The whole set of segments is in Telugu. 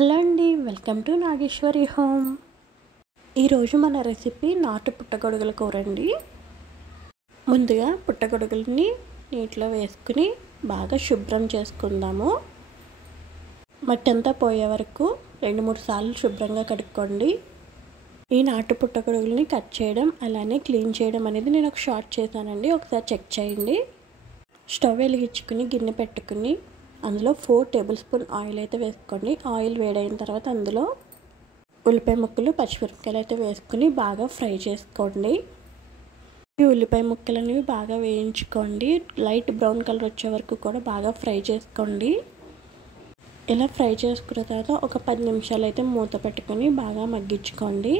హలో అండి, వెల్కమ్ టు నాగేశ్వరి హోమ్. ఈరోజు మన రెసిపీ నాటు పుట్టగొడుగుల కూర అండి. ముందుగా పుట్టగొడుగులని నీటిలో వేసుకుని బాగా శుభ్రం చేసుకుందాము. మట్టి అంతా పోయే వరకు 2-3 సార్లు శుభ్రంగా కడుక్కోండి. ఈ నాటు పుట్టగొడుగులని కట్ చేయడం అలానే క్లీన్ చేయడం అనేది నేను ఒక షార్ట్ చేశానండి, ఒకసారి చెక్ చేయండి. స్టవ్ వెలిగించుకుని గిన్నె పెట్టుకుని అందులో 4 టేబుల్ స్పూన్ ఆయిల్ అయితే వేసుకోండి. ఆయిల్ వేడైన తర్వాత అందులో ఉల్లిపాయ ముక్కలు, పచ్చిమిరపకాయలు అయితే వేసుకుని బాగా ఫ్రై చేసుకోండి. ఈ ఉల్లిపాయ ముక్కలని బాగా వేయించుకోండి. లైట్ బ్రౌన్ కలర్ వచ్చే వరకు కూడా బాగా ఫ్రై చేసుకోండి. ఇలా ఫ్రై చేసుకున్న తర్వాత ఒక 10 నిమిషాలు అయితే మూత పెట్టుకొని బాగా మగ్గించుకోండి.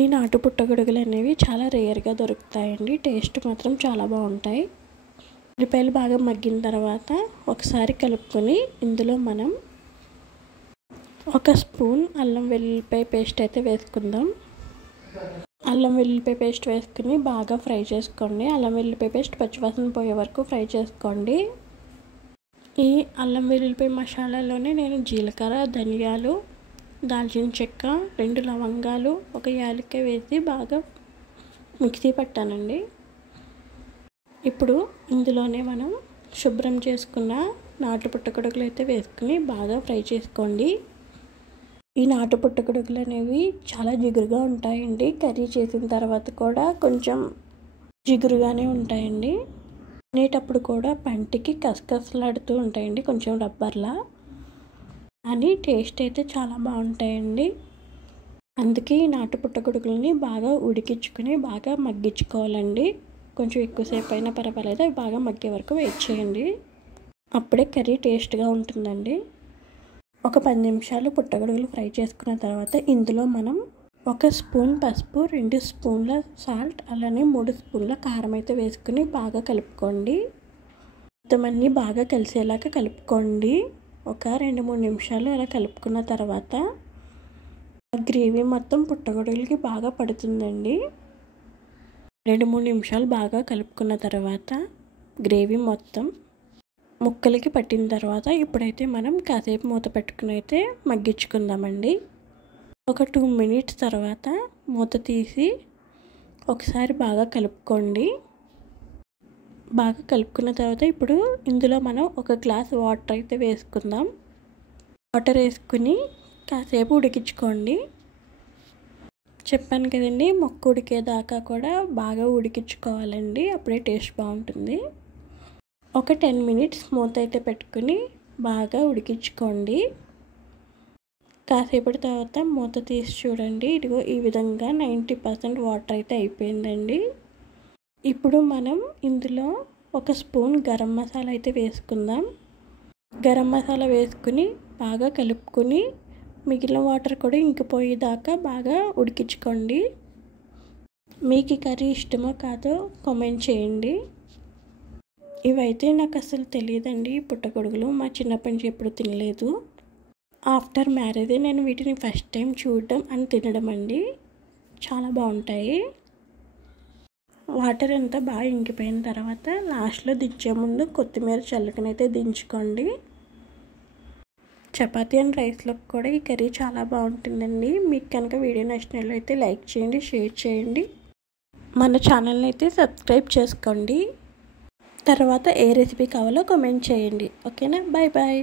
ఈ నాటు పుట్టగొడుగులు అనేవి చాలా రేర్గా దొరుకుతాయండి. టేస్ట్ మాత్రం చాలా బాగుంటాయి. ఉల్లిపాయలు బాగా మగ్గిన తర్వాత ఒకసారి కలుపుకొని ఇందులో మనం 1 స్పూన్ అల్లం వెల్లుల్లిపాయ పేస్ట్ అయితే వేసుకుందాం. అల్లం వెల్లుల్లిపాయ పేస్ట్ వేసుకుని బాగా ఫ్రై చేసుకోండి. అల్లం వెల్లుల్లిపాయ పేస్ట్ పచ్చివాసన పోయే వరకు ఫ్రై చేసుకోండి. ఈ అల్లం వెల్లుల్లిపాయ మసాలాలోనే నేను జీలకర్ర, ధనియాలు, దాల్చిన చెక్క, 2 లవంగాలు, 1 యాలక్కాయ వేసి బాగా మిక్సీ పట్టానండి. ఇప్పుడు ఇందులోనే మనం శుభ్రం చేసుకున్న నాటు పుట్టగొడుగులు అయితే వేసుకుని బాగా ఫ్రై చేసుకోండి. ఈ నాటు పుట్టగొడుగులు అనేవి చాలా జిగురుగా ఉంటాయండి. కర్రీ చేసిన తర్వాత కూడా కొంచెం జిగురుగానే ఉంటాయండి. తినేటప్పుడు కూడా పంటికి కసకసలాడుతూ ఉంటాయండి, కొంచెం రబ్బర్లా. అని టేస్ట్ అయితే చాలా బాగుంటాయండి. అందుకే ఈ నాటు పుట్టగొడుగులని బాగా ఉడికించుకుని బాగా మగ్గించుకోవాలండి. కొంచెం ఎక్కువసేపు అయినా పర్వాలేదు, అవి బాగా మగ్గే వరకు వెయిట్ చేయండి. అప్పుడే కర్రీ టేస్ట్గా ఉంటుందండి. ఒక 10 నిమిషాలు పుట్టగొడుగులు ఫ్రై చేసుకున్న తర్వాత ఇందులో మనం 1 స్పూన్ పసుపు, 2 స్పూన్ల సాల్ట్, అలానే 3 స్పూన్ల కారం అయితే వేసుకుని బాగా కలుపుకోండి. మొత్తం అన్నీ బాగా కలిసేలాగా కలుపుకోండి. ఒక 2-3 నిమిషాలు అలా కలుపుకున్న తర్వాత గ్రేవీ మొత్తం పుట్టగొడుగులకి బాగా పడుతుందండి. 2-3 నిమిషాలు బాగా కలుపుకున్న తర్వాత గ్రేవీ మొత్తం ముక్కలకి పట్టిన తర్వాత ఇప్పుడైతే మనం కాసేపు మూత పెట్టుకుని అయితే మగ్గించుకుందామండి. ఒక 2 మినిట్స్ తర్వాత మూత తీసి ఒకసారి బాగా కలుపుకోండి. బాగా కలుపుకున్న తర్వాత ఇప్పుడు ఇందులో మనం 1 గ్లాస్ వాటర్ అయితే వేసుకుందాం. వాటర్ వేసుకుని కాసేపు ఉడికించుకోండి. చెప్పాను కదండి, మొక్క ఉడికేదాకా కూడా బాగా ఉడికించుకోవాలండి, అప్పుడే టేస్ట్ బాగుంటుంది. ఒక 10 మినిట్స్ మూత అయితే పెట్టుకుని బాగా ఉడికించుకోండి. కాసేపటి తర్వాత మూత తీసి చూడండి. ఇదిగో ఈ విధంగా 90% వాటర్ అయితే అయిపోయిందండి. ఇప్పుడు మనం ఇందులో 1 స్పూన్ గరం మసాలా అయితే వేసుకుందాం. గరం మసాలా వేసుకుని బాగా కలుపుకొని మిగిలిన వాటర్ కూడా ఇంకిపోయేదాకా బాగా ఉడికించుకోండి. మీకు ఈ కర్రీ ఇష్టమో కాదో కామెంట్ చేయండి. ఇవైతే నాకు అసలు తెలియదండి, పుట్టగొడుగులు మా చిన్నప్పటి నుంచి ఎప్పుడు తినలేదు. ఆఫ్టర్ మ్యారేజే నేను వీటిని ఫస్ట్ టైం చూడడం అండ్ తినడం అండి. చాలా బాగుంటాయి. వాటర్ అంతా బాగా ఇంకిపోయిన తర్వాత లాస్ట్లో దించే ముందు కొత్తిమీర చల్లుకనైతే దించుకోండి. చపాతీ అండ్ రైస్లో కూడా ఈ కర్రీ చాలా బాగుంటుందండి. మీకు కనుక వీడియో నచ్చినట్లయితే లైక్ చేయండి, షేర్ చేయండి, మన ఛానల్ని అయితే సబ్స్క్రైబ్ చేసుకోండి. తర్వాత ఏ రెసిపీ కావాలో కామెంట్ చేయండి. ఓకేనా? Bye bye.